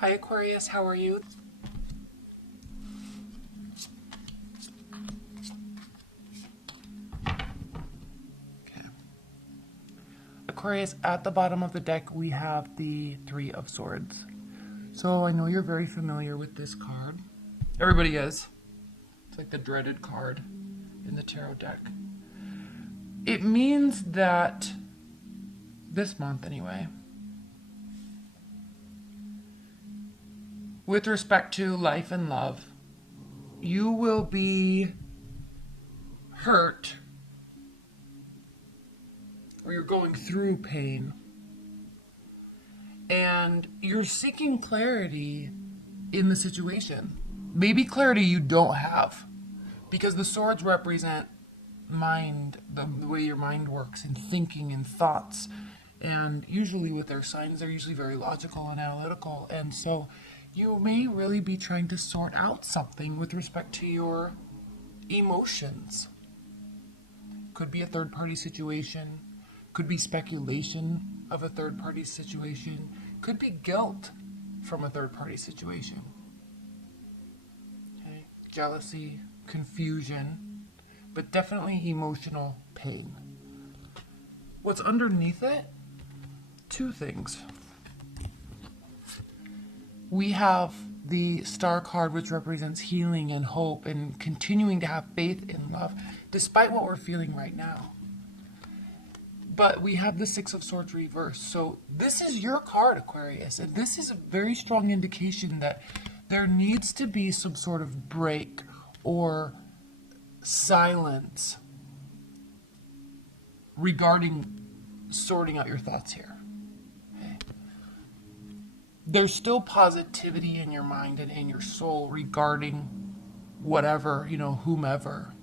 Hi Aquarius, how are you? Okay. Aquarius, at the bottom of the deck we have the Three of Swords. So I know you're very familiar with this card. Everybody is. It's like the dreaded card in the tarot deck. It means that this month anyway, with respect to life and love, you will be hurt, or you're going through pain, and you're seeking clarity in the situation. Maybe clarity you don't have, because the swords represent mind, the way your mind works, and thinking and thoughts. And usually with their signs, they're usually very logical and analytical. And so you may really be trying to sort out something with respect to your emotions. Could be a third-party situation. Could be speculation of a third-party situation. Could be guilt from a third-party situation. Okay? Jealousy, confusion, but definitely emotional pain. What's underneath it? Two things. We have the Star card, which represents healing and hope and continuing to have faith in love, despite what we're feeling right now. But we have the Six of Swords reversed. So this is your card, Aquarius, and this is a very strong indication that there needs to be some sort of break or silence regarding sorting out your thoughts here. Okay. There's still positivity in your mind and in your soul regarding whatever, whomever,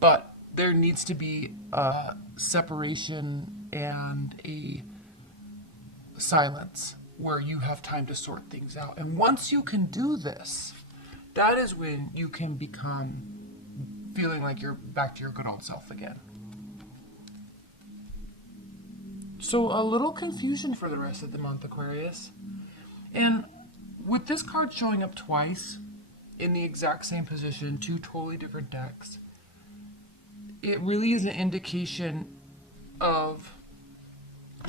but there needs to be a separation and a silence where you have time to sort things out. And once you can do this, that is when you can become feeling like you're back to your good old self again. So a little confusion for the rest of the month, Aquarius. And with this card showing up twice in the exact same position, two totally different decks, it really is an indication of,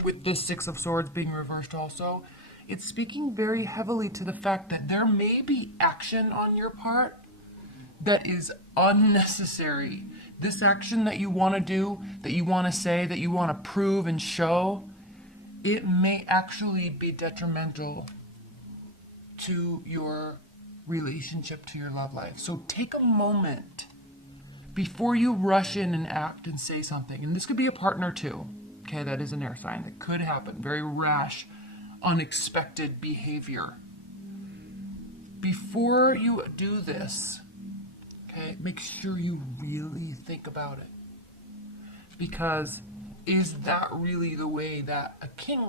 with the Six of Swords being reversed also, it's speaking very heavily to the fact that there may be action on your part that is unnecessary. This action that you want to do, that you want to say, that you want to prove and show, it may actually be detrimental to your relationship, to your love life. So take a moment before you rush in and act and say something. And this could be a partner too. Okay, that is an air sign. That could happen. Very rash, unexpected behavior. Before you do this, okay, make sure you really think about it. Because is that really the way that a king,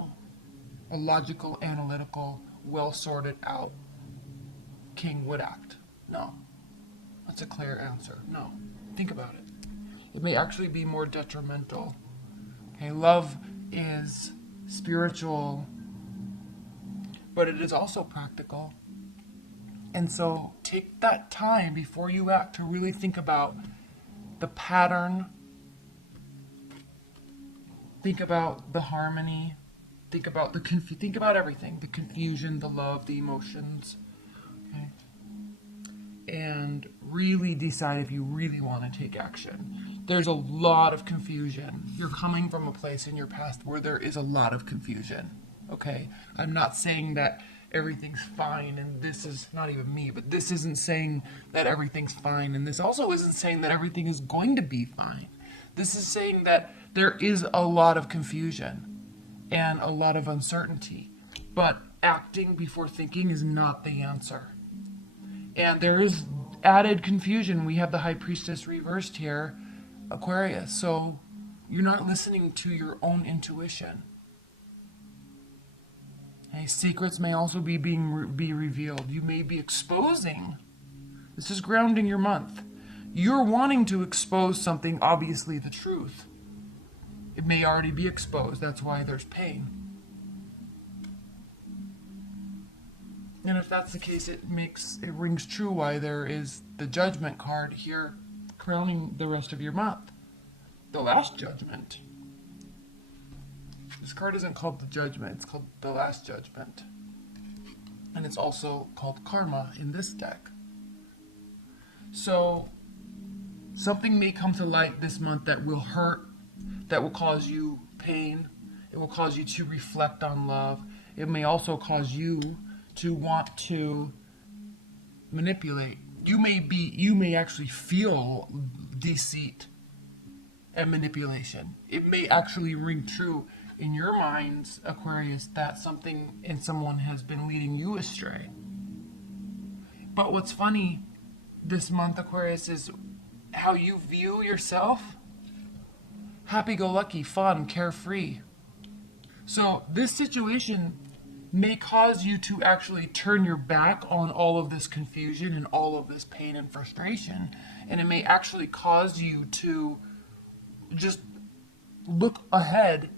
a logical, analytical, well sorted out king would act? No. That's a clear answer. No. Think about it. It may actually be more detrimental. Okay, love is spiritual, but it is also practical. And so take that time before you act to really think about the pattern, think about the harmony, think about think about everything, the confusion, the love, the emotions, okay? And really decide if you really want to take action. There's a lot of confusion. You're coming from a place in your past where there is a lot of confusion, okay? I'm not saying that everything's fine, and this is not even me, but this isn't saying that everything's fine, and this also isn't saying that everything is going to be fine. This is saying that there is a lot of confusion and a lot of uncertainty, but acting before thinking is not the answer. And there is added confusion. We have the High Priestess reversed here, Aquarius. So you're not listening to your own intuition. Okay, secrets may also be revealed. You may be exposing. This is grounding your month. You're wanting to expose something, obviously the truth. It may already be exposed. That's why there's pain. And if that's the case, it rings true why there is the Judgment card here crowning the rest of your month. The Last Judgment. This card isn't called the Judgment, it's called the Last Judgment. And it's also called Karma in this deck. So, something may come to light this month that will hurt, that will cause you pain. It will cause you to reflect on love. It may also cause you to want to manipulate. You may actually feel deceit and manipulation. It may actually ring true in your minds, Aquarius, that something and someone has been leading you astray. But what's funny this month, Aquarius, is how you view yourself. Happy-go-lucky, fun, carefree. So this situation may cause you to actually turn your back on all of this confusion and all of this pain and frustration. And it may actually cause you to just look ahead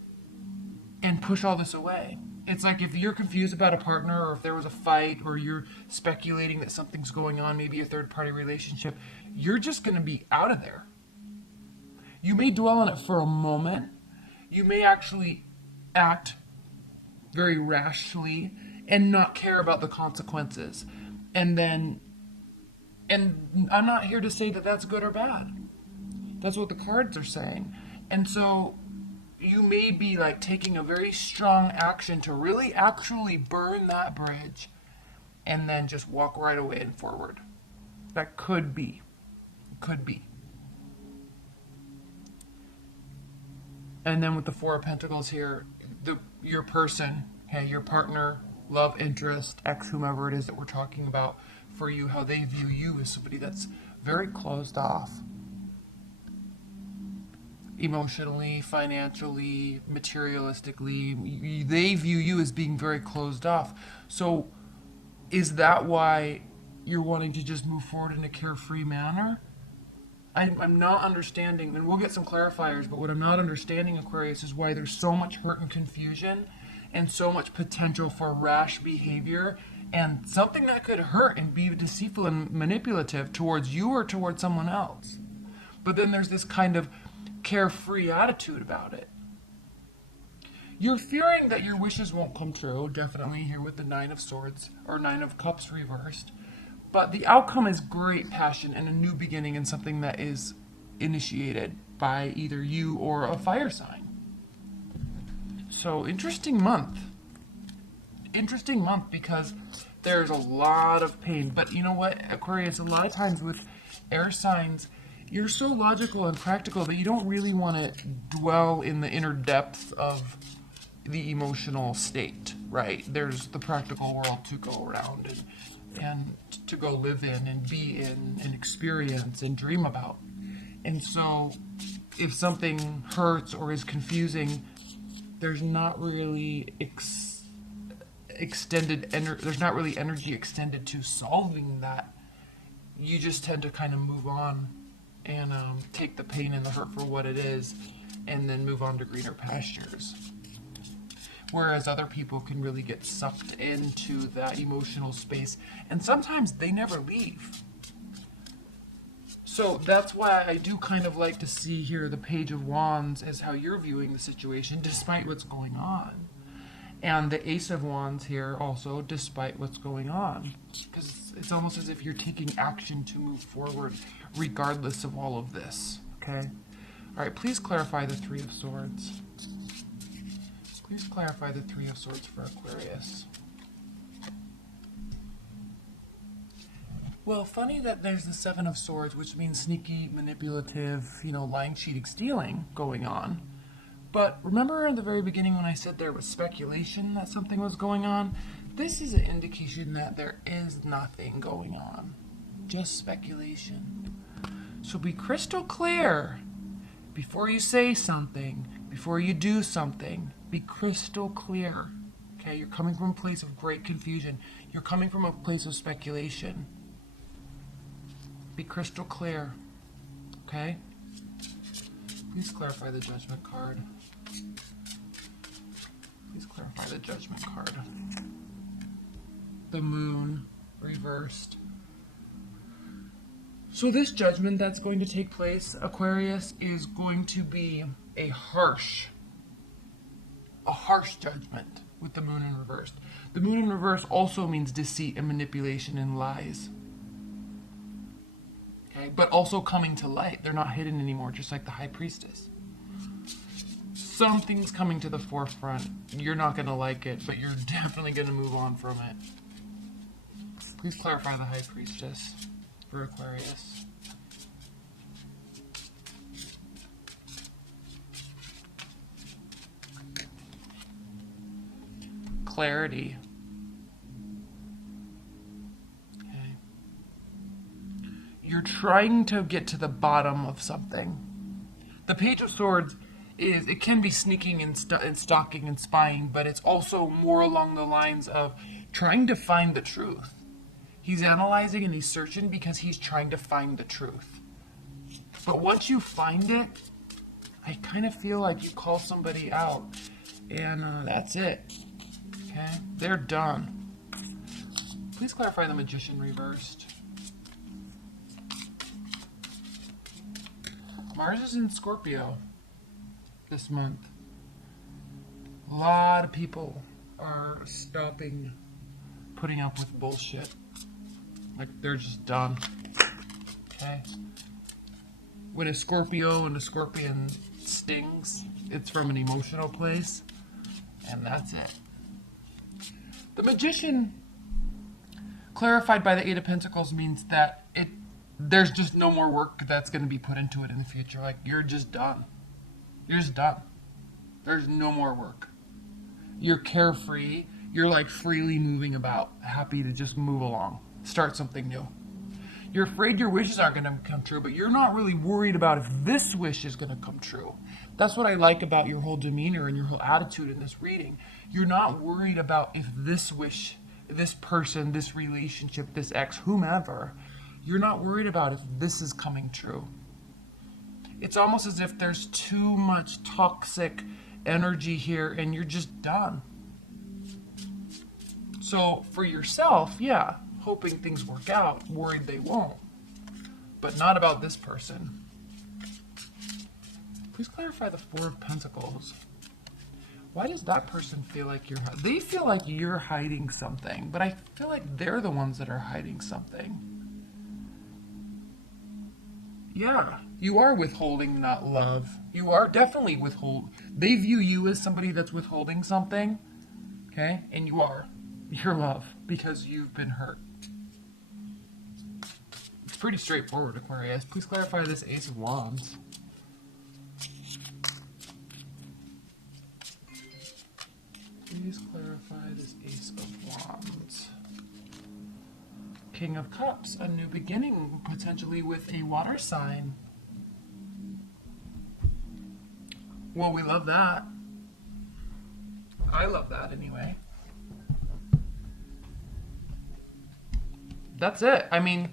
and push all this away. It's like if you're confused about a partner, or if there was a fight, or you're speculating that something's going on, maybe a third-party relationship, you're just going to be out of there. You may dwell on it for a moment. You may actually act very rashly and not care about the consequences. And I'm not here to say that that's good or bad. That's what the cards are saying. And so you may be like taking a very strong action to really actually burn that bridge and then just walk right away and forward. That could be. Could be. And then with the Four of Pentacles here, your person, okay, your partner, love interest, ex, whomever it is that we're talking about for you, how they view you as somebody that's very closed off. Emotionally, financially, materialistically, they view you as being very closed off. So is that why you're wanting to just move forward in a carefree manner? I'm not understanding, and we'll get some clarifiers, but what I'm not understanding, Aquarius, is why there's so much hurt and confusion and so much potential for rash behavior and something that could hurt and be deceitful and manipulative towards you or towards someone else. But then there's this kind of carefree attitude about it. You're fearing that your wishes won't come true, definitely here with the Nine of Swords, or Nine of Cups reversed. But the outcome is great passion and a new beginning and something that is initiated by either you or a fire sign. So interesting month. Interesting month because there's a lot of pain. But you know what, Aquarius, a lot of times with air signs, you're so logical and practical that you don't really want to dwell in the inner depths of the emotional state, right? There's the practical world to go around and to go live in and be in and experience and dream about. And so if something hurts or is confusing, there's not really there's not really energy extended to solving that. You just tend to kind of move on and take the pain and the hurt for what it is and then move on to greener pastures. Whereas other people can really get sucked into that emotional space, and sometimes they never leave. So that's why I do kind of like to see here the Page of Wands as how you're viewing the situation despite what's going on. And the Ace of Wands here also despite what's going on. Because it's almost as if you're taking action to move forward regardless of all of this. Okay? Alright, please clarify the Three of Swords. Please clarify the Three of Swords for Aquarius. Well, funny that there's the Seven of Swords, which means sneaky, manipulative, lying, cheating, stealing going on. But remember in the very beginning when I said there was speculation that something was going on? This is an indication that there is nothing going on. Just speculation. So be crystal clear before you say something, before you do something. Be crystal clear. Okay, you're coming from a place of great confusion. You're coming from a place of speculation. Be crystal clear. Okay? Please clarify the Judgment card. Please clarify the Judgment card. the moon reversed. So this judgment that's going to take place, Aquarius, is going to be a harsh judgment with the moon in reverse. The moon in reverse also means deceit and manipulation and lies. Okay, but also coming to light. They're not hidden anymore, just like the High Priestess. Something's coming to the forefront. You're not going to like it, but you're definitely going to move on from it. Please clarify the High Priestess for Aquarius. Clarity. Okay. You're trying to get to the bottom of something. The Page of Swords it can be sneaking and stalking and spying, but it's also more along the lines of trying to find the truth. He's analyzing and he's searching because he's trying to find the truth. But once you find it, I kind of feel like you call somebody out, and that's it. Okay, they're done. Please clarify the Magician reversed. Mars is in Scorpio this month. A lot of people are stopping putting up with bullshit. Like, they're just done. Okay? When a Scorpio and a Scorpion stings, it's from an emotional place, and that's it. The Magician, clarified by the Eight of Pentacles, means that there's just no more work that's going to be put into it in the future. Like, you're just done. You're just done. There's no more work. You're carefree. You're like freely moving about, happy to just move along, start something new. You're afraid your wishes aren't going to come true, but you're not really worried about if this wish is going to come true. That's what I like about your whole demeanor and your whole attitude in this reading. You're not worried about if this wish, this person, this relationship, this ex, whomever, you're not worried about if this is coming true. It's almost as if there's too much toxic energy here and you're just done. So for yourself, yeah, hoping things work out, worried they won't, but not about this person. Please clarify the Four of Pentacles. Why does that person feel like they feel like you're hiding something, but I feel like they're the ones that are hiding something. Yeah, you are withholding that love. You are definitely withholding. They view you as somebody that's withholding something, okay? And you are. Your love, because you've been hurt. It's pretty straightforward, Aquarius. Please clarify this Ace of Wands. Please clarify this Ace of Wands. King of Cups, a new beginning, potentially with a water sign. Well, we love that. I love that anyway. That's it. I mean,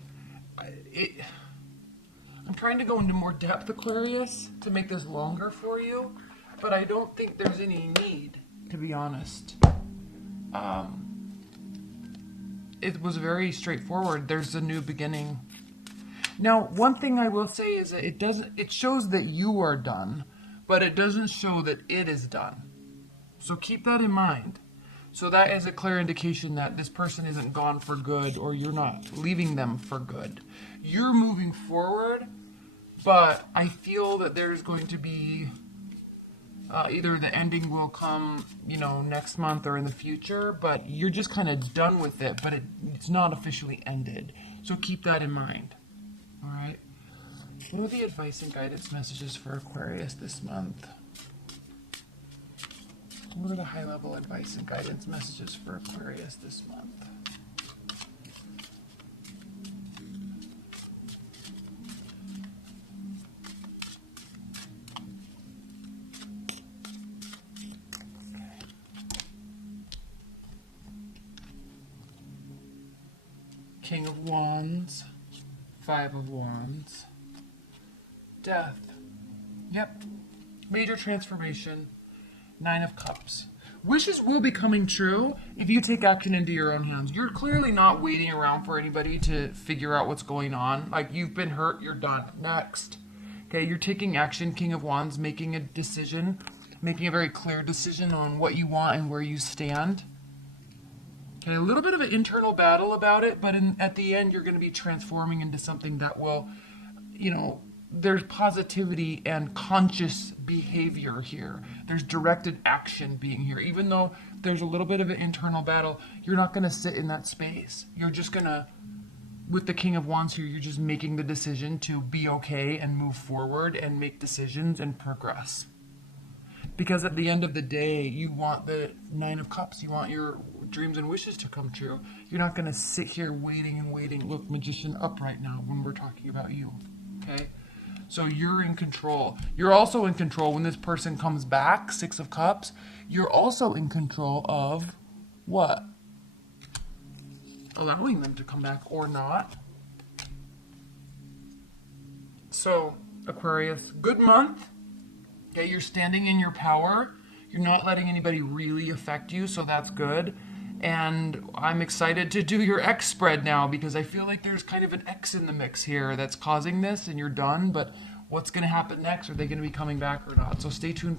I'm trying to go into more depth, Aquarius, to make this longer for you, but I don't think there's any need, to be honest. It was very straightforward. There's a new beginning. Now, one thing I will say is that it shows that you are done, but it doesn't show that it is done. So keep that in mind. So that is a clear indication that this person isn't gone for good, or you're not leaving them for good. You're moving forward, but I feel that there's going to be either the ending will come, next month or in the future, but you're just kind of done with it, but it's not officially ended. So keep that in mind. All right. What are the advice and guidance messages for Aquarius this month? What are the high-level advice and guidance messages for Aquarius this month? King of Wands, Five of Wands, Death. Yep. Major transformation. Nine of Cups. wishes will be coming true if you take action into your own hands. You're clearly not waiting around for anybody to figure out what's going on. Like, you've been hurt, you're done. Next. Okay, you're taking action, King of Wands, making a decision, making a very clear decision on what you want and where you stand. Okay, a little bit of an internal battle about it, but at the end, you're going to be transforming into something that will, you know, there's positivity and conscious behavior here. There's directed action being here. Even though there's a little bit of an internal battle, you're not going to sit in that space. You're just going to, with the King of Wands here, you're just making the decision to be okay and move forward and make decisions and progress. Because at the end of the day, you want the Nine of Cups. You want your dreams and wishes to come true. You're not going to sit here waiting and waiting. Look, Magician up right now when we're talking about you. Okay? So you're in control. You're also in control when this person comes back, Six of Cups. You're also in control of what? Allowing them to come back or not. So, Aquarius, good month. Okay, you're standing in your power. You're not letting anybody really affect you, so that's good. And I'm excited to do your X spread now because I feel like there's kind of an X in the mix here that's causing this and you're done. But what's going to happen next? Are they going to be coming back or not? So stay tuned.